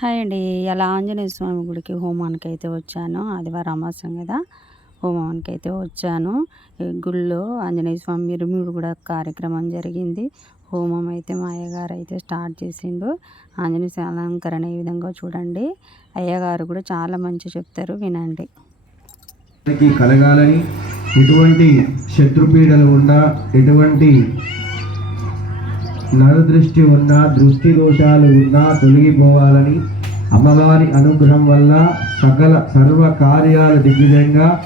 Hi అండి అలా ఆంజనేయ స్వామి గుడికి హోమానికి అయితే వచ్చాను. ఆదివారం అమాసం కదా హోమానికి అయితే వచ్చాను గుళ్ళో ఆంజనేయ స్వామి మిరుమిడు కూడా కార్యక్రమం జరిగింది. హోమం అయితే మా అయ్యగారు అయితే స్టార్ట్ చేసిండు. ఆంజనేయ స్వామి అలంకరణ ఈ విధంగా చూడండి. అయ్యగారు కూడా చాలా మంచి చెప్తారు వినండి. కలగాలని ఎటువంటి శత్రుపీడలు ఉన్నా ఎటువంటి నరదృష్టి ఉన్నా దృష్టి దోషాలు ఉన్నా తొలగిపోవాలని అమ్మవారి అనుగ్రహం వల్ల సకల సర్వ కార్యాలు దిగ్విజయంగా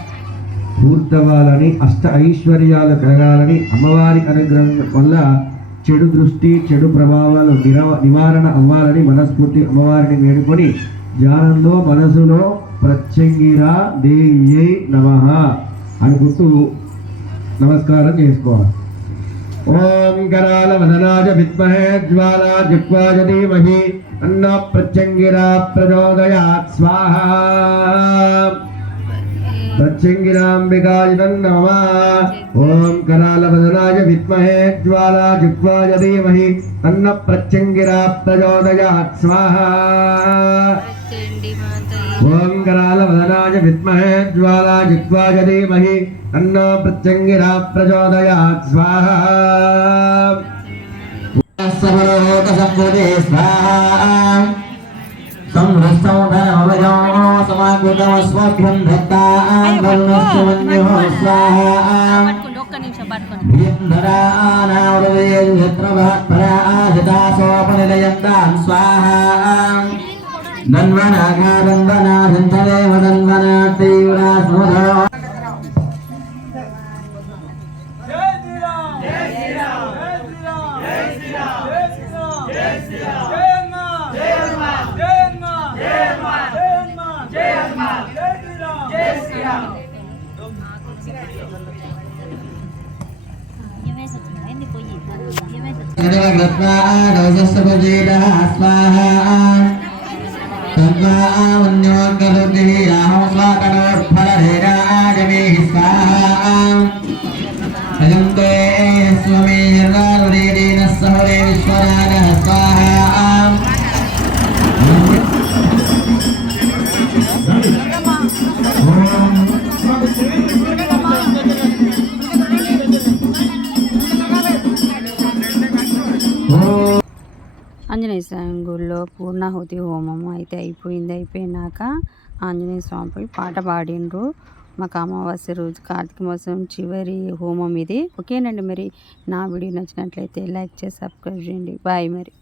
పూర్తవ్వాలని అష్ట ఐశ్వర్యాలు కలగాలని అమ్మవారి అనుగ్రహం వల్ల చెడు దృష్టి చెడు ప్రభావాలు నిరవ నివారణ అవ్వాలని మనస్ఫూర్తి అమ్మవారిని వేడుకొని ధ్యానంలో మనసులో ప్రత్యంగిరా దేవ్యై నమ అనుకుంటూ నమస్కారం చేసుకోవాలి. ఓం కరాల వదనాజ విద్మహే జ్వాలా జిహ్వాజ ధీమహి అన్న ప్రత్యంగిరా ప్రచోదయాత్ స్వాహా. ప్రత్యంగిరాంబికాయ నమ ఓం కరాల వదనాయ విద్మహే జ్వాలా జిహ్వాజ ధీమహి అన్న ప్రత్యంగిరా ప్రచోదయాత్ స్వాహ ఓం కరాల వదనాయ విద్మహే జ్వాలా జిహ్వాజ ప్రత్యంగిరా ప్రచోదయాత్ స్వాహ స్వాహ సంహృష్టం ధనమవజో సమాకృతమస్మభ్యం దత్తాం వర్ణశ్చమన్యో స్వామి స్వాహా తద్వామన్యోర్గరుద్ధిः రాహో ఆంజనేయ స్వామి గుళ్ళో పూర్ణాహుతి హోమం అయితే అయిపోయింది. అయిపోయినాక ఆంజనేయ స్వామిపై పాట పాడిండ్రు. మాకు అమావాస్య రోజు కార్తీక మాసం చివరి హోమం ఇది. ఓకేనండి మరి? నా వీడియో నచ్చినట్లయితే లైక్ చేసి సబ్స్క్రైబ్ చేయండి. బాయ్ మరి.